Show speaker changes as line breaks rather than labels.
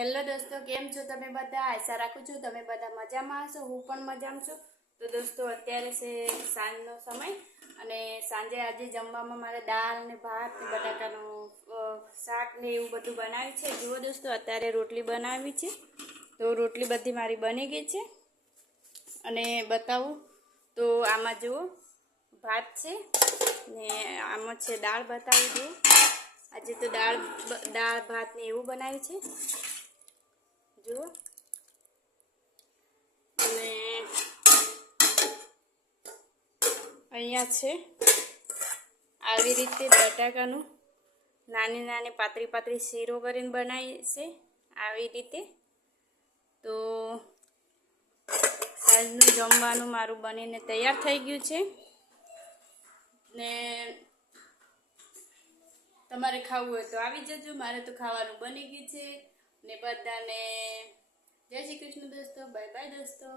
Hello દોસ્તો, કેમ છો તમે બધા? આશા રાખું છું તમે બધા મજામાં હશો, હું પણ મજામાં છું. તો દોસ્તો, અત્યારે છે સાંજનો સમય અને સાંજે આજે જમવામાં મારે દાળ ને ભાત ને બટાકાનું શાક ને એવું બધું બનાવ્યું છે. જુઓ દોસ્તો, અત્યારે રોટલી બનાવી છે. તો રોટલી બધી મારી બની ગઈ છે. અને બતાવું, તો આમાં જુઓ, ભાત છે ને આમાં છે દાળ બતાવી દઉં. આજે તો દાળ દાળ, ભાત ને એવું બનાવ્યું છે. જુઓ અને અહીંયા છે. આવી રીતે બટાકાનું નાની નાની પાતળી પાતળી શીરો કરીને બનાવી છે આવી રીતે. તો આજનું જમવાનું મારું બનીને તૈયાર થઈ ગયું છે. ને તમારે ખાવું હોય તો આવી જજો. મારે તો ખાવાનું બની ગયું છે. ને બધાને જય શ્રી કૃષ્ણ દોસ્તો બાય બાય દોસ્તો.